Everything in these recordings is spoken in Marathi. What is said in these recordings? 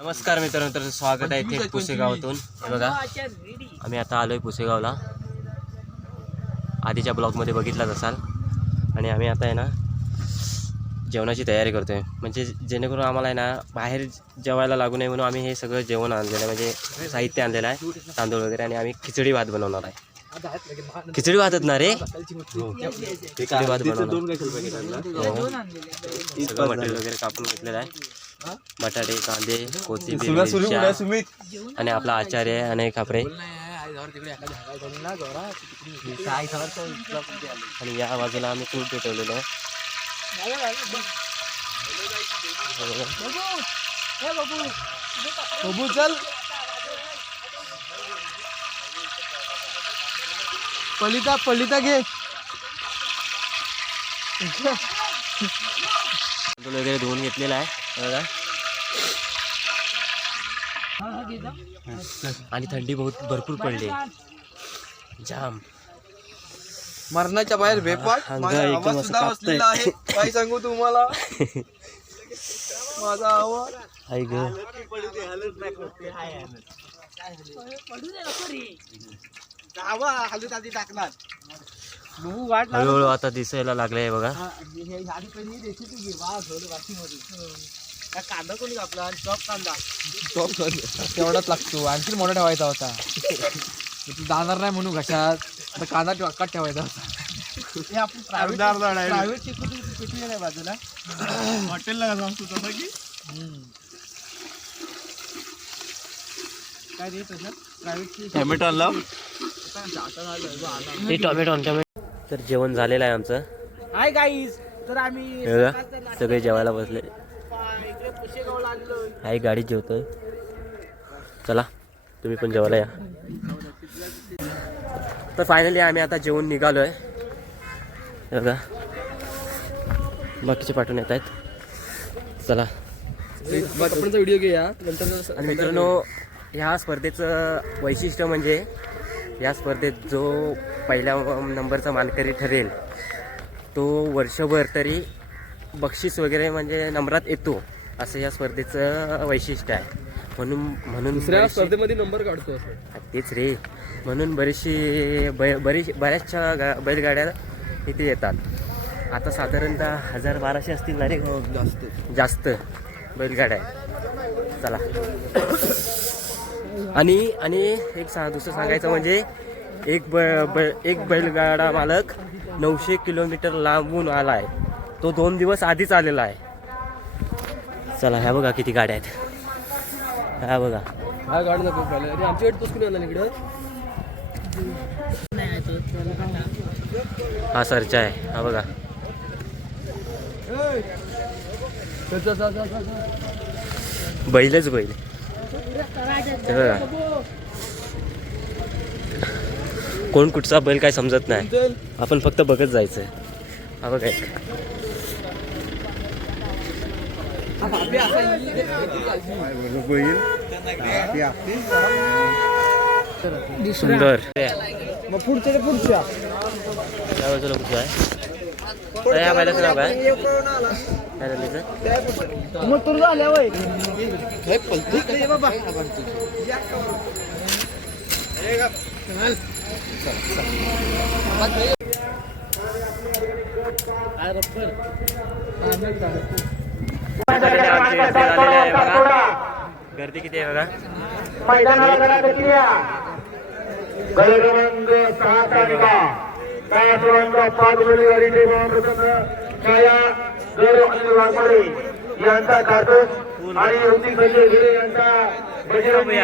नमस्कार मित्रांनो, तर स्वागत आहे थेट पुसेगावातून. हे बघा, आम्ही आता आलोय पुसेगावला. आधीच्या ब्लॉगमध्ये बघितलाच असाल. आणि आम्ही आता आहे ना जेवणाची तयारी करतोय, म्हणजे जेणेकरून आम्हाला आहे ना बाहेर जेवायला लागू नये म्हणून आम्ही हे सगळं जेवण आणलेलं आहे, म्हणजे साहित्य आणलेलं आहे, तांदूळ वगैरे. आणि आम्ही खिचडी भात बनवणार आहे. खिचडी भातच ना रे, खिचडी भात बनवणार. सगळं मटेरियल वगैरे कापून घेतलेलं आहे. बटाटे, कांदे, कोथिंबीर, मिरच्या आणि आपला आचार्य अनेक खापरे. आणि या बाजूला आम्ही तूप ठेवलेलं आहे. चल पलिता घे. तांदूळ वगैरे धुवून घेतलेला आहे बघा. आणि थंडी भरपूर पडली, जाम मरणाच्या बाहेर बेपाट. माझा आवाज सुद्धा बसलेला आहे. काय सांगू तुम्हाला, माझा आवाज आई ग. हळूहळू आता दिसायला लागले बघा. कांदा कोणी कापला? टॉप कांदा तेवढाच लागतो, आणखी मोठा ठेवायचा होता. जाणार नाही म्हणून घशात. आता कांदा अक्कात ठेवायचा होता. हे आपण प्रायव्हेट पेटली नाही बाजूला हॉटेलला सांगतो तसं की काय देत प्रायव्हेट टोमॅटो आणला. ते टोमॅटो. तर जेवण झालेलं आहे आमचं. हाय गाईज, तर आम्ही सगळे जेवायला बसले. आई गाडीत जेवतोय. चला तुम्ही पण जेवायला या. तर फायनली आम्ही आता जेवून निघालोय बघा. बाकीचे पाठवून येत आहेत. चला व्हिडिओ घेऊया नंतर. आणि मित्रांनो, ह्या स्पर्धेचं वैशिष्ट्य म्हणजे या स्पर्धेत जो पहिल्या नंबरचा मानकरी ठरेल तो वर्षभर तरी बक्षीस वगैरे म्हणजे नंबरात येतो, असं या स्पर्धेचं वैशिष्ट्य आहे. म्हणून दुसऱ्या स्पर्धेमध्ये नंबर काढतो तेच रे. म्हणून बऱ्याचशा बैलगाड्या इथे येतात. आता साधारणतः 1000-1200 असतील ना रे, जास्त बैलगाड्या आहेत. चला. आणि एक दुसरं सांगायचं म्हणजे एक बैलगाडा मालक 900 किलोमीटर लांबून आला आहे. तो 2 दिवस आधीच आलेला आहे. चला, ह्या बघा किती गाड्या आहेत. ह्या बघा, हा गाडी नको आमच्याकडे पुसकून आला इकडं. हा सरचा आहे. हा बघा, बैलच बैल. हे बघा, कोण कुठचा बैल काय समजत नाही, आपण फक्त बघत जायचं. हा बघा, सुंदर. पुढच्या त्या बाजूला कुठं आहे? या बैलाचं नाव काय? मग तुर झाल्या वय गर्दी किती आहे बघा. मैदानाला गैरवंग 6 तारखा काय सुरंग 5 गुलीवारीचे छाया गौरव अनिल वाघमारे यांचा कार्टून आणि युवती संजय भिडे यांचा बजरंगी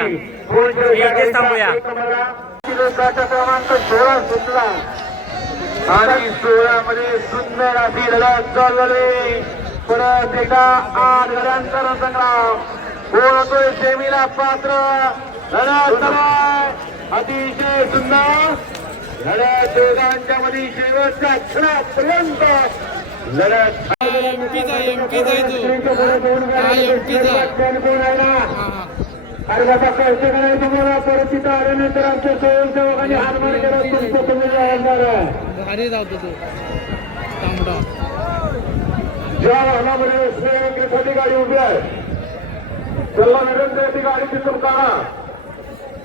क्रमांक 16 सुटला. आणि 16 मध्ये सुंदर अशी लढत चालवली. परत एका 8 गड्यांचा संग्राम होतोय. सेमीला पात्र लढत अतिशय सुंदर लढत. दोघांच्या मध्ये शेवटच्या क्षणापर्यंत लढत. अर्धा कष्ट करायचं तुम्हाला. परत तिथं आल्यानंतर आमच्या स्वयंसेवकांनी हातमार केला. तुमचं तुम्ही जबाबदार आहे. ज्या वाहनामध्ये श्रेयांकीसाठी गाडी उभी आहे त्याला विनंती आहे ती गाडी तिथून काढा.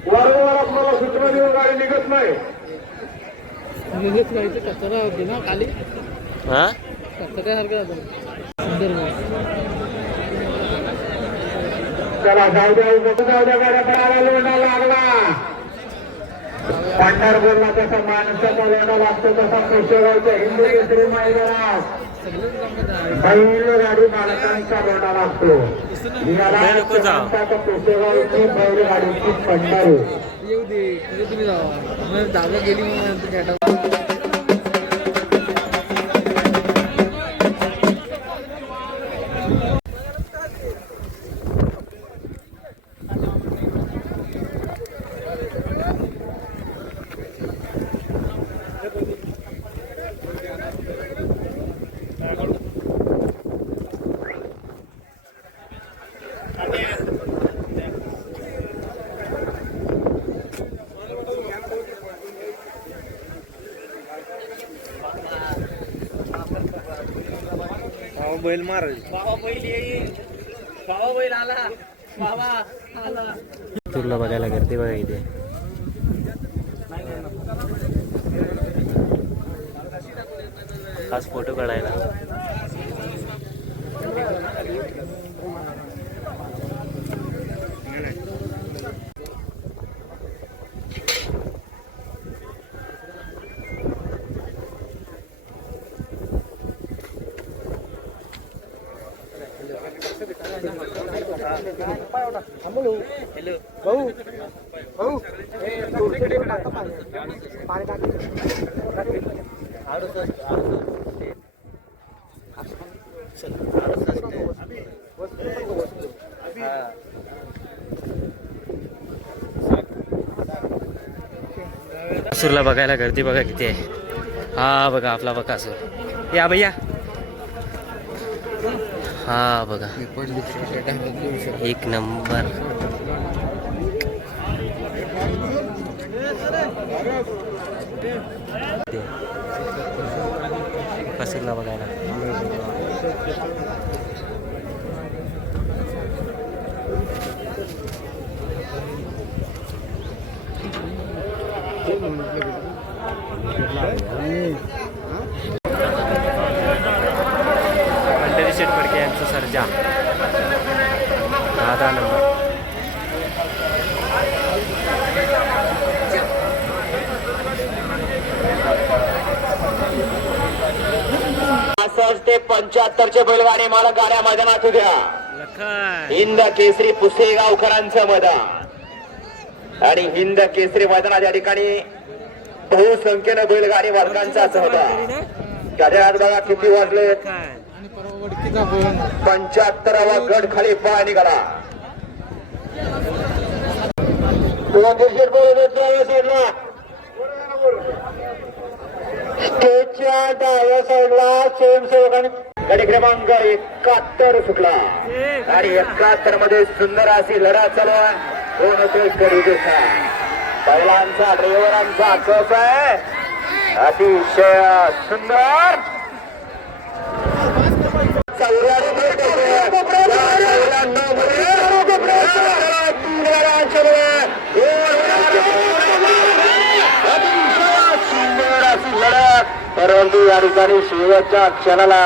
वारंवार आपल्याला सूचना देऊन गाडी निघत नाही. कचरा होती ना खाली हा कचऱ्यासारखं चला जाऊ द्या गाड्या पडायला लोंढा लागला. पंढरपूरला कसा माणसाचा लोंढा लागतो तसा कुशेगावच्या हिंदू केसरी मैदानात बैलगाडी मालकांचा लोंढा लागतो. याला कुशेगावची बैलगाडीची पंढरी. येऊ दे तुम्ही जावा दादा गेली म्हणून बैल मार बाबा बैल येईल. बाबा बैल आला. बाबा आला. तुला बघायला गर्दी बघा इथे. खास फोटो काढायला. बकासूरला बघायला गर्दी बघा किती आहे. हा बघा आपला बकासूर. या भैया. हा बघा एक नंबर. बकासूरला बघायला पंढरी शेठ फडके यांचं सर्जा 10 नंबर. ते 75चे बैलगाडी मालक गाड्या मैदानात उद्या हिंद केसरी पुसेगावकरांचं मैदान आणि हिंद केसरी मैदानात या ठिकाणी बहुसंख्येनं बैलगाडी मालकांचाच होता. गाड्यात बघा किती वाजले. 75वा गड खाली पाय निघाला. स्टेजच्या डाव्या साईडला स्वयंसेवकांनी गाडी क्रमांक 71 सुटला आणि 71 मध्ये सुंदर अशी लढत चालू आहे. बैलांचा ड्रायव्हरांचा कस आहे अतिशय सुंदर. परंतु या ठिकाणी शेवटच्या क्षणाला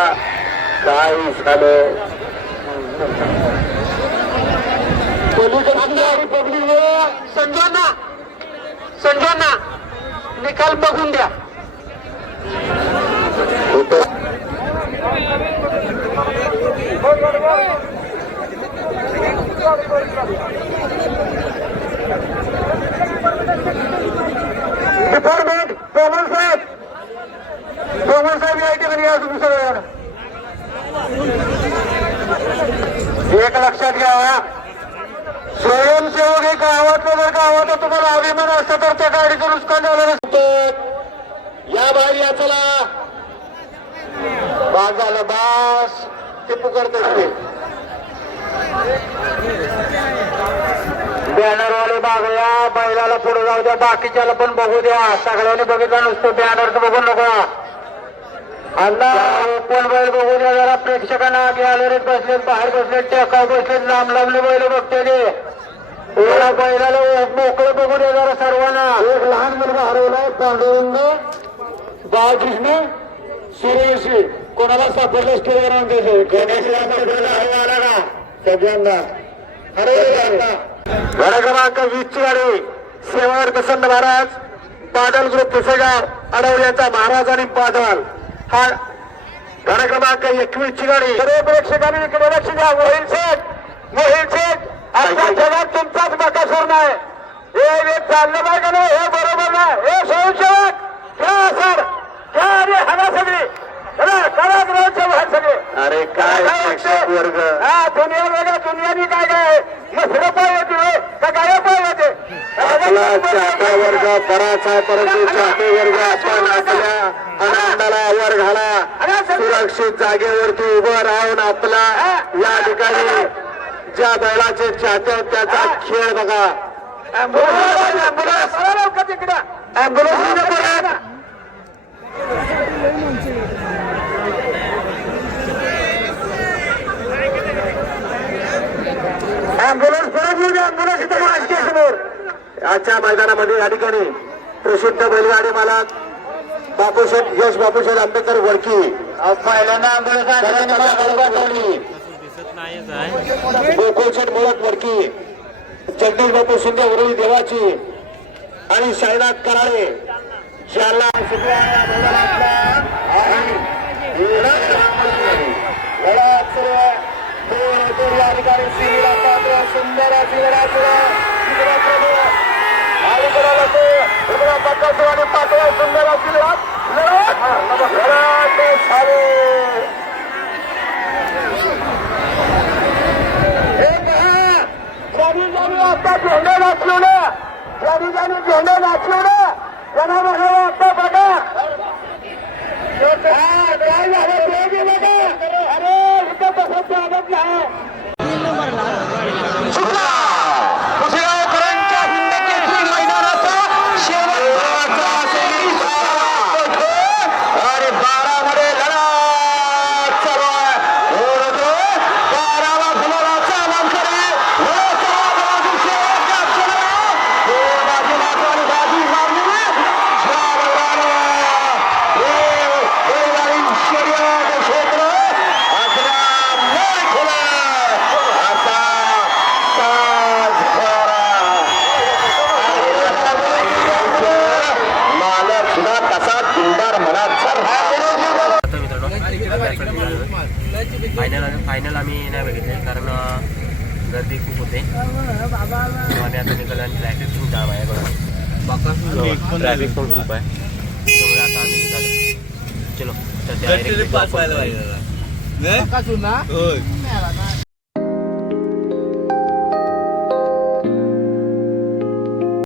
काय झालं. संजोना निकाल बघून द्या. सोमन साहेब या ठिकाणी या तुम्ही सगळ्यांना एक लक्षात घ्या. स्वयंसेवक हे गावातलं जर गावात तुम्हाला अभिमान असतं तर त्या गाडीचं नुकसान झालं नसतं. या बाहेर या चला बास झालं बास ते पुकारत असते. बॅनरवाले बागल्या बैलाला पुढे जाऊ द्या बाकीच्याला पण बघू द्या. सगळ्यांनी बघितलं नुसतं बॅनरचं बघून नको. अण्णा कोण बैल बघून या जरा प्रेक्षकांना गॅलरीत बसलेत बाहेर बसलेत टेकाव बसलेत लांब लांबले बैल बघते ते एवढा बैलाला मोकळं बघून या जरा सर्वांना एक लहान मुलगा हरवलाय पांडुरंग बाळकृष्ण सूर्यवंशी कोणाला सापडलं स्टेजवर आणून त्याचे गणेश आला का सगळ्यांना गाडा क्रमांक 20 ची गाडी सेवावर प्रसन्न महाराज पाडल ग्रुप पुसेगाव अडवल्याचा महाराज आणि पाडल हा गाडा क्रमांक 21 ची गाडी सर्व प्रेक्षकांनी इकडे लक्ष द्या. मोहिल शेठ आजच्या जगात तुमचाच बकासूर नाही हे चाललं पाहिजे ना हे बरोबर ना हे स्वयंसेवक क्या सर क्या अरे हवा सगळी कलाग्रहांच्या बाहेर सगळे अरे काय वर्ग हा दुनिया बघा दुनियानी काय काय मसरं पाहिजे का काय पाहिजे चाहता वर्ग बराच आहे परंतु चाहते वर्ग आपण आपल्या आनंदाला वर घाला सुरक्षित जागेवरती उभं राहून आपला या ठिकाणी ज्या बैलाचे चाहते आहेत त्याचा खेळ बघा ॲम्ब्युलन्स परत येऊ द्या. ॲम्ब्युलन्स इथे राजकीय समोर आजच्या मैदानामध्ये या ठिकाणी प्रसिद्ध बैलगाडी मालक बापूशेठ यश बापूशेठ आंबेडकर वडकी पहिल्यांदा गोकुळशेठ मुळक वडकी जगदीश बापू शिंदे उरळी देवाची आणि साईनाथ कराळे ज्याला या ठिकाणी शिवीला पात्र सुंदर अशी आणि पातळ सुंदर अशी आता झेंडे नाचवलं ज्यांनी झेंडे नाचवलं त्यांना म्हणावं आता बघा काय झालं अरे इथं तसंच चालत नाही फायनल आम्ही नाही बघितले कारण गर्दी खूप होते. आम्ही आता निघालो आणि ट्रॅफिक खूप जाम आहे बघा ट्रॅफिक पण खूप आहे त्यामुळे आता आम्ही निघालो. चलो तर